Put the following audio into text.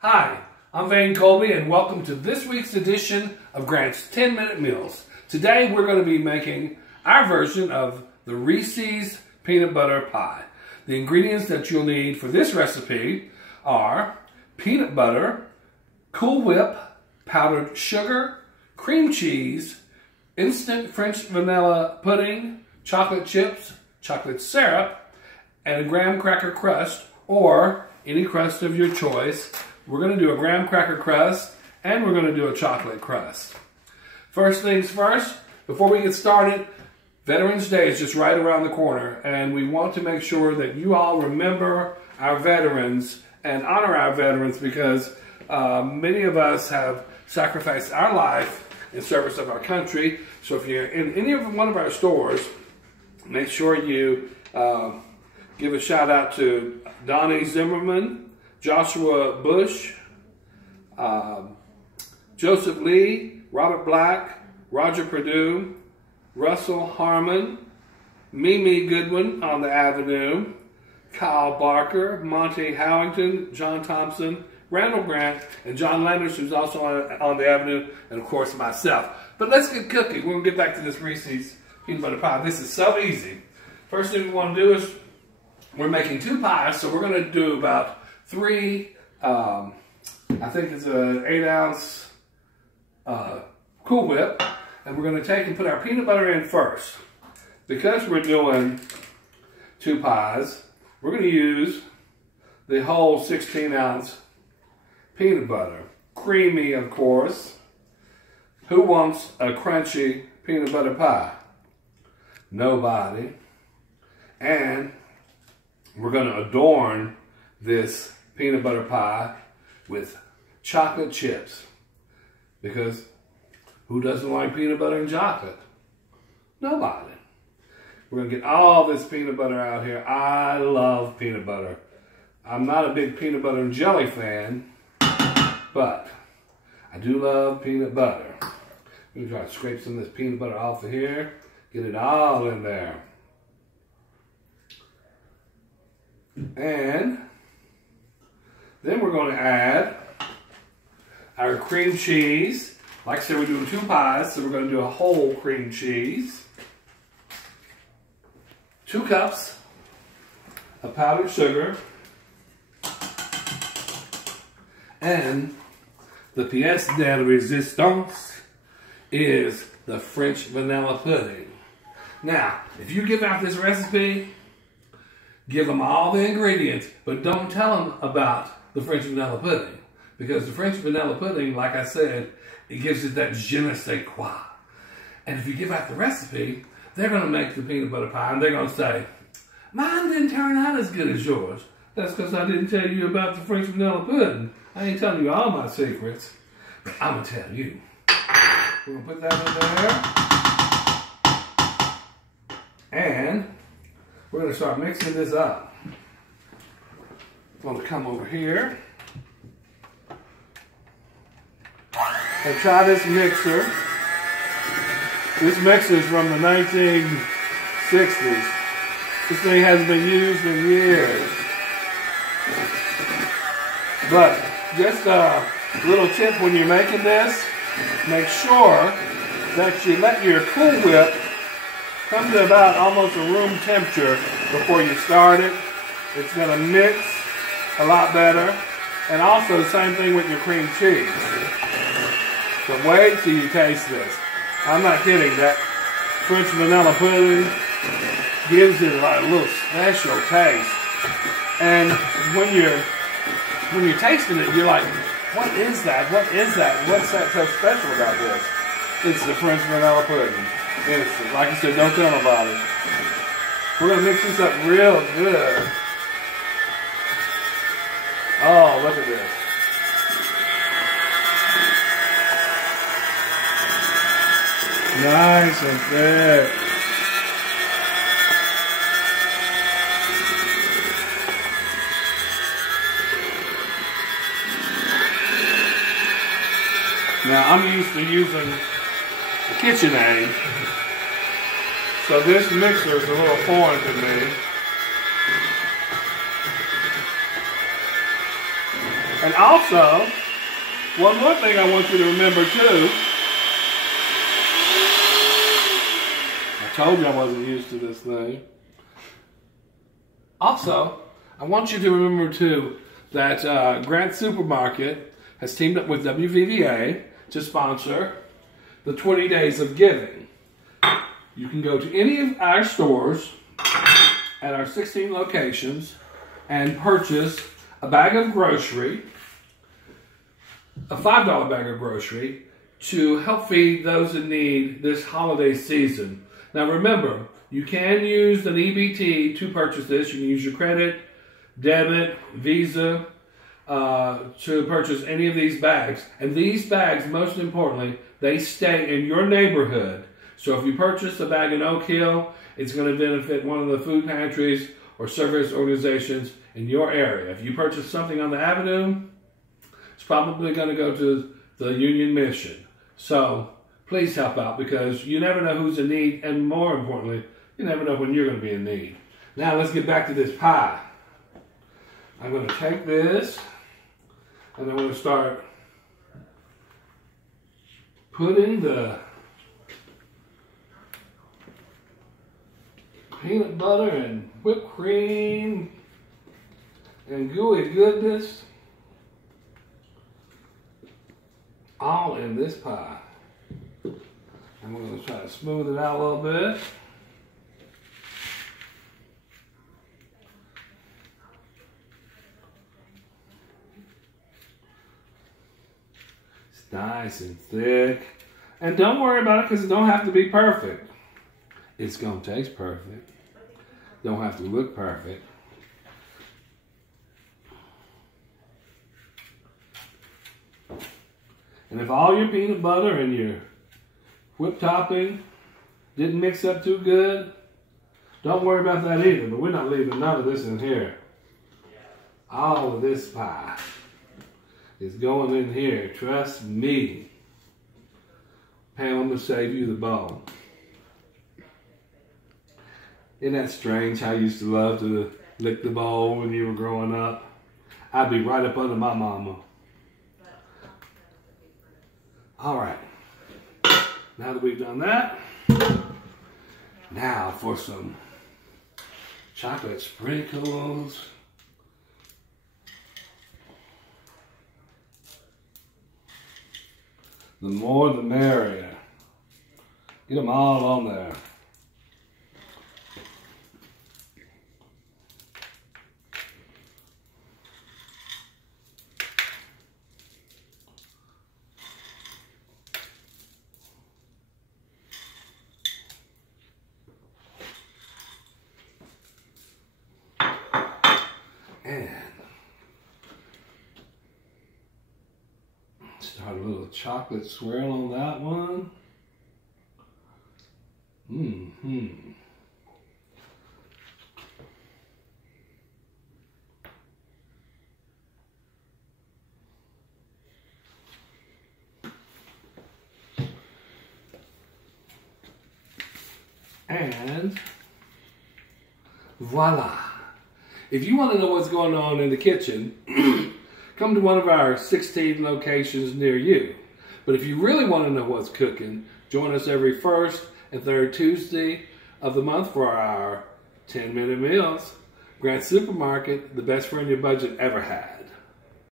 Hi, I'm Vane Colby and welcome to this week's edition of Grant's 10-Minute Meals. Today we're going to be making our version of the Reeces peanut butter pie. The ingredients that you'll need for this recipe are peanut butter, Cool Whip, powdered sugar, cream cheese, instant French vanilla pudding, chocolate chips, chocolate syrup, and a graham cracker crust or any crust of your choice. We're going to do a graham cracker crust and we're going to do a chocolate crust. First things first, before we get started, Veterans Day is just right around the corner and we want to make sure that you all remember our veterans and honor our veterans because many of us have sacrificed our life in service of our country. So if you're in any of one of our stores, make sure you give a shout out to Donnie Zimmerman, Joshua Bush, Joseph Lee, Robert Black, Roger Perdue, Russell Harmon, Mimi Goodwin on the Avenue, Kyle Barker, Monty Howington, John Thompson, Randall Grant, and John Landers, who's also on the Avenue, and of course myself. But let's get cooking. We're going to get back to this Reese's peanut butter pie. This is so easy. First thing we want to do is we're making two pies, so we're going to do about three, I think it's an 8-ounce Cool Whip, and we're going to take and put our peanut butter in first. Because we're doing two pies, we're going to use the whole 16-ounce peanut butter. Creamy, of course. Who wants a crunchy peanut butter pie? Nobody. And we're going to adorn this peanut butter pie with chocolate chips. Because who doesn't like peanut butter and chocolate? Nobody. We're going to get all this peanut butter out here. I love peanut butter. I'm not a big peanut butter and jelly fan, but I do love peanut butter. We're going to try to scrape some of this peanut butter off of here. Get it all in there. And then we're going to add our cream cheese. Like I said, we're doing two pies, so we're going to do a whole cream cheese. 2 cups of powdered sugar. And the pièce de résistance is the French vanilla pudding. Now, if you give out this recipe, give them all the ingredients, but don't tell them about the French vanilla pudding. Because the French vanilla pudding, like I said, it gives it that je ne sais quoi. And if you give out the recipe, they're going to make the peanut butter pie and they're going to say, mine didn't turn out as good as yours. That's because I didn't tell you about the French vanilla pudding. I ain't telling you all my secrets, but I'm going to tell you. We're going to put that in there. And we're going to start mixing this up. I'm going to come over here and try this mixer. This mixer is from the 1960s. This thing hasn't been used in years. But just a little tip when you're making this, make sure that you let your Cool Whip come to about almost a room temperature before you start it. It's going to mix a lot better. And also the same thing with your cream cheese. But wait till you taste this. I'm not kidding. That French vanilla pudding gives it like a little special taste. And when you're tasting it, you're like, what is that? What is that? What's that so special about this? It's the French vanilla pudding. Instant. Like I said, don't tell nobody. We're going to mix this up real good. Oh, look at this. Nice and thick. Now, I'm used to using a KitchenAid, so this mixer is a little foreign to me. And also, one more thing I want you to remember too. I told you I wasn't used to this thing. Also, I want you to remember too that Grant Supermarket has teamed up with WVVA to sponsor the 20 Days of Giving. You can go to any of our stores at our 16 locations and purchase a bag of grocery, a $5 bag of grocery, to help feed those in need this holiday season. Now remember, you can use an EBT to purchase this. You can use your credit, debit, Visa, to purchase any of these bags. And these bags, most importantly, they stay in your neighborhood. So if you purchase a bag in Oak Hill, it's going to benefit one of the food pantries or service organizations in your area. If you purchase something on the Avenue, it's probably going to go to the Union Mission. So please help out, because you never know who's in need, and more importantly, you never know when you're going to be in need. Now let's get back to this pie. I'm going to take this and I'm going to start putting the peanut butter and whipped cream and gooey goodness all in this pie. And we're going to try to smooth it out a little bit. It's nice and thick. And don't worry about it, because it don't have to be perfect. It's going to taste perfect. Don't have to look perfect. And if all your peanut butter and your whipped topping didn't mix up too good, don't worry about that either. But we're not leaving none of this in here. All of this pie is going in here. Trust me. Pam will save you the bone. Isn't that strange how you used to love to lick the bowl when you were growing up? I'd be right up under my mama. All right. Now that we've done that, now for some chocolate sprinkles. The more the merrier. Get them all on there. And start a little chocolate swirl on that one. And voila. If you want to know what's going on in the kitchen, come to one of our 16 locations near you. But if you really want to know what's cooking, join us every first and third Tuesday of the month for our 10-minute meals. Grant Supermarket, the best friend your budget ever had.